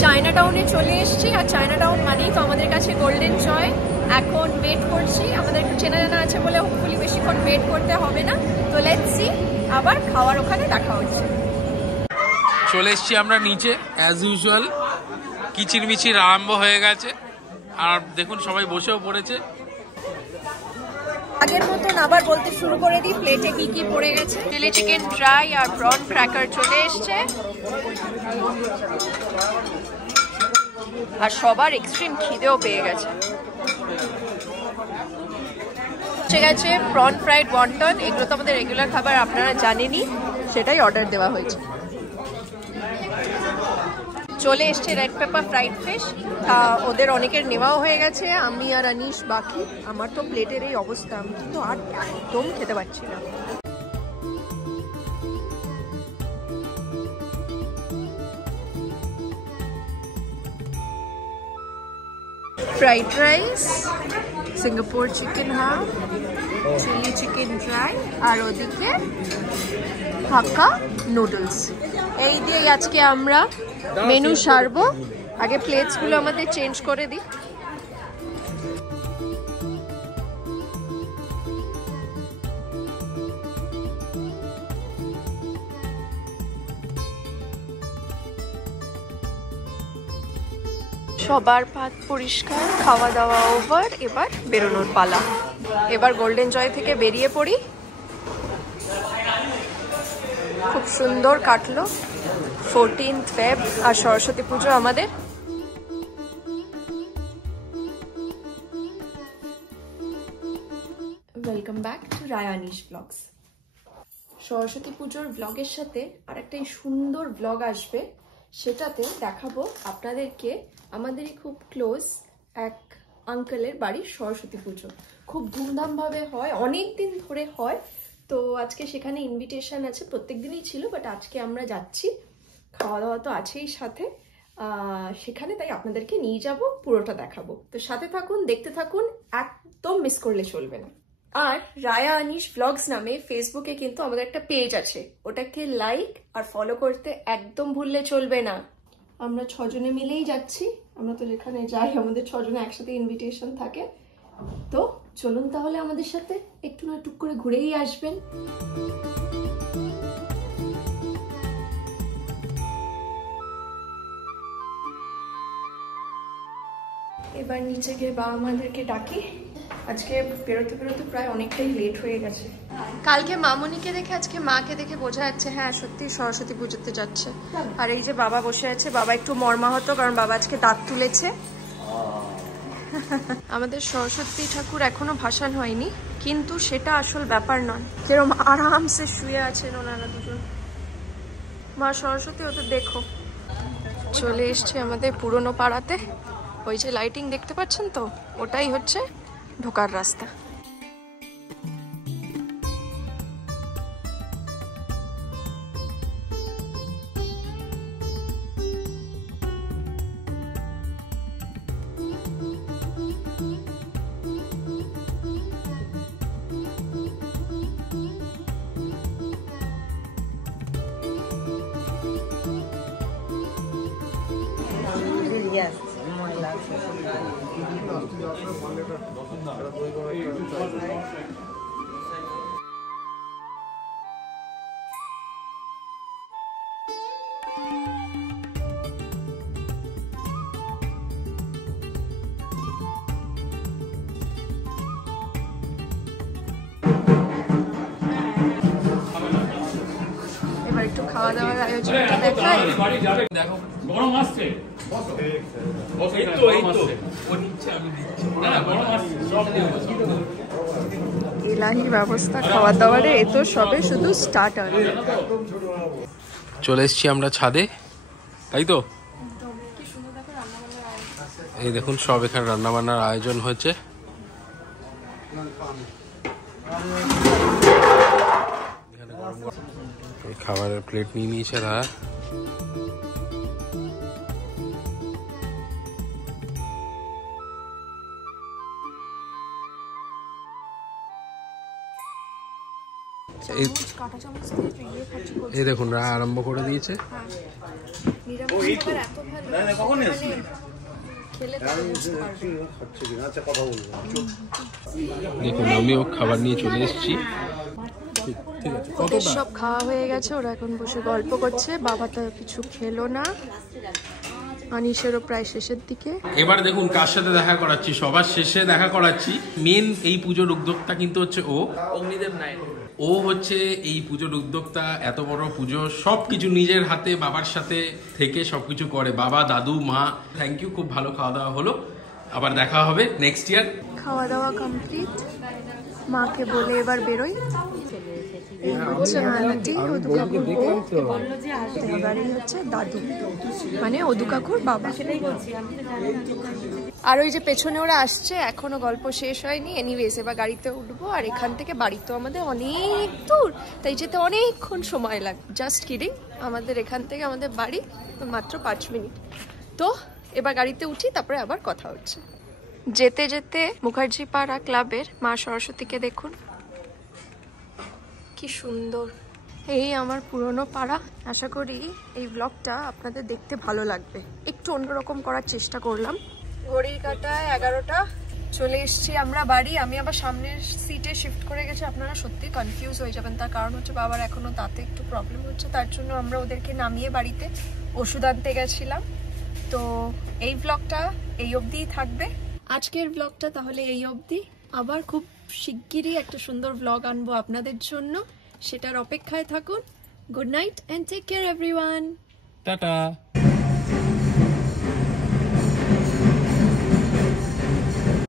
China টাউনে চলে এসেছি, আর চায়না টাউন মানেই তো আমাদের কাছে গোল্ডেন জয়। এখন ওয়েট করছি, আমাদের চেনা জানা আছে বলে হোপফুলি বেশিক্ষণ ওয়েট করতে হবে না। তো লেটস সি, আবার খাওয়ার ওখানে দেখা হচ্ছে। চলে এসেছি আমরা নিচে, অ্যাজ ইউজুয়াল কিচিরমিচির আরম্ভ হয়ে গেছে, আর দেখুন সবাই বসেও পড়েছে। আগের মতন আবার বলতে শুরু করে দিই প্লেটে কি কি পড়ে গেছে। চিলি চিকেন ড্রাই আর প্রন ক্র্যাকার চলে এসছে, আর সবার এক্সট্রিম খিদেও পেয়ে গেছে। গেছে প্রন ফ্রাইড ওয়ান্টন, এগুলো তো আমাদের রেগুলার খাবার, আপনারা জানেনই, সেটাই অর্ডার দেওয়া হয়েছে। চলে এসছে রেড পেপার ফ্রাইড ফিশ, ওদের অনেকের নেওয়াও হয়ে গেছে, আমি আর আনিশ বাকি। আমার তো প্লেটের এই অবস্থা, আমি কিন্তু আর একদম খেতে পারছি না। Fried rice, Singapore chicken half, chilli chicken dry, আর ওদিকে হাক্কা নুডলস। এই দিয়ে আজকে আমরা মেনু সারবো। আগে প্লেটসগুলো আমাদের চেঞ্জ করে দিই। সবার পাত পরিষ্কার, খাওয়া দাওয়া ওভার, এবার বেরোনোর পালা। এবার গোল্ডেন জয় থেকে বেরিয়ে পড়ি। খুব সুন্দর কাটলো 14th ফেব আর সরস্বতী পুজো আমাদের। Welcome back to Rayanish blogs. Saraswati পুজোর ব্লগের সাথে আর একটা সুন্দর ব্লগ আসবে, সেটাতে দেখাবো আপনাদেরকে আমাদেরই খুব ক্লোজ এক আঙ্কেলের বাড়ির সরস্বতী পুজো। খুব ধুমধামভাবে হয়, অনেক দিন ধরে হয়। তো আজকে সেখানে ইনভিটেশন আছে, প্রত্যেক দিনই ছিল, বাট আজকে আমরা যাচ্ছি। খাওয়া দাওয়া তো আছেই সাথে সেখানে, তাই আপনাদেরকে নিয়ে যাব, পুরোটা দেখাবো। তো সাথে থাকুন, দেখতে থাকুন, একদম মিস করলে চলবে না। আর রায়া আনিশ ব্লগস নামে ফেসবুকে কিন্তু আমাদের একটা পেজ আছে, ওটাকে লাইক আর ফলো করতে একদম ভুললে চলবে না। আমরা 6 জনে মিলেই যাচ্ছি, আমরা তো যেখানে যাই আমাদের 6 জনে একসাথে ইনভিটেশন থাকে। তো চলুন তাহলে আমাদের সাথে, একটু না টুক করে ঘুরেই আসবেন। এবার নিচে গিয়ে বাবা মাদেরকে ডাকি। আজকে বেরোতে বেরোতে প্রায় অনেকটাই লেট হয়ে গেছে। কালকে মামনিকে দেখে আজকে মাকে দেখে বোঝা যাচ্ছে হ্যাঁ সত্যি সরস্বতী পুজোতে যাচ্ছে। আর এই যে বাবা বসে আছে, বাবা একটু মর্মাহত, কারণ বাবা আজকে দাঁত তুলেছে। আমাদের সরস্বতী ঠাকুর এখনো ভাসান হয়নি, কিন্তু সেটা আসল ব্যাপার নয়। যেরকম আরামসে শুয়ে আছেন ওনারা দুজন, মা সরস্বতী ওদের দেখো। চলে এসছে আমাদের পুরনো পাড়াতে। ওই যে লাইটিং দেখতে পাচ্ছেন তো, ওটাই হচ্ছে ঢোকার রাস্তা। এবার একটু খাওয়া দাওয়ার আয়োজনটা দেখাই। দেখো গরম আসছে, এলাহি ব্যবস্থা খাওয়া দাওয়ারে, এ তো সবে শুধু স্টার্টার। চলে এসছি আমরা ছাদে, তাই তো। এই দেখুন সব এখানে রান্না বান্নার আয়োজন হয়েছে। খাবারের প্লেট নিয়ে নিয়েছে তারা। কাঁটা চামচ দিয়ে ইয়ে খাচ্ছি। এই দেখুন আরম্ভ করে দিয়েছে। নিরামিষ খাবার এত ভালো, মানে খেলে তবে বুঝতে পারবে। দেখুন আমিও খাবার নিয়ে চলে এসেছি। ওদের সব খাওয়া হয়ে গেছে, ওরা এখন বসে গল্প করছে। বাবা তো কিছু খেলো না, আনিশেরও প্রায় শেষের দিকে। এবার দেখুন কার সাথে দেখা করাচ্ছি, সবার শেষে দেখা করাচ্ছি। মেন এই পুজোর উদ্যোক্তা কিন্তু হচ্ছে ও, অগ্নিদেব নায়ক। ও হচ্ছে এই পুজোর উদ্যোক্তা। এত বড় পুজো সবকিছু নিজের হাতে বাবার সাথে থেকে সবকিছু করে, বাবা, দাদু, মা। থ্যাংক ইউ, খুব ভালো খাওয়া দাওয়া হলো। আবার দেখা হবে নেক্সট ইয়ার। খাওয়া দাওয়া কমপ্লিট, মাকে বলে এবার বেরোই। হচ্ছে মালাটি, অদু কাকুর বউ, এবারই হচ্ছে দাদু, মানে অদু কাকুর বাবা। আর ওই যে পেছনে ওরা আসছে, এখনো গল্প শেষ হয়নি। এনিওয়েজ এবার গাড়িতে উঠবো, আর এখান থেকে বাড়ি তো আমাদের অনেক দূর, তাই যেতে অনেকক্ষণ সময় লাগবে। জাস্ট কিডিং, আমাদের এখান থেকে আমাদের বাড়ি মাত্র 5 মিনিট। তো এবার গাড়িতে উঠি, তারপরে আবার কথা হচ্ছে। যেতে যেতে মুখার্জি পাড়া ক্লাবের মা সরস্বতীকে দেখুন, কি সুন্দর। এই আমার পুরনো পাড়া। আশা করি এই ব্লগটা আপনাদের দেখতে ভালো লাগবে। একটু অন্যরকম করার চেষ্টা করলাম। ঘড়ির কাঁটায় 11টা, চলে এসেছি আমরা বাড়ি। আমি আবার সামনের সিটে শিফট করে গেছি। আপনারা সত্যি কনফিউজ হয়ে যাবেন, তার কারণ হচ্ছে বাবার এখনো দাঁতে একটু প্রবলেম হচ্ছে, তার জন্য আমরা ওদেরকে নামিয়ে বাড়িতে ওষুধ আনতে গেছিলাম। তো এই ব্লগটা এই অবধিই থাকবে। আজকের ব্লগটা তাহলে এই অবধি। আবার খুব শিগগিরই একটা সুন্দর ব্লগ আনবো আপনাদের জন্য, সেটার অপেক্ষায় থাকুন। Good night and take care everyone. Tata.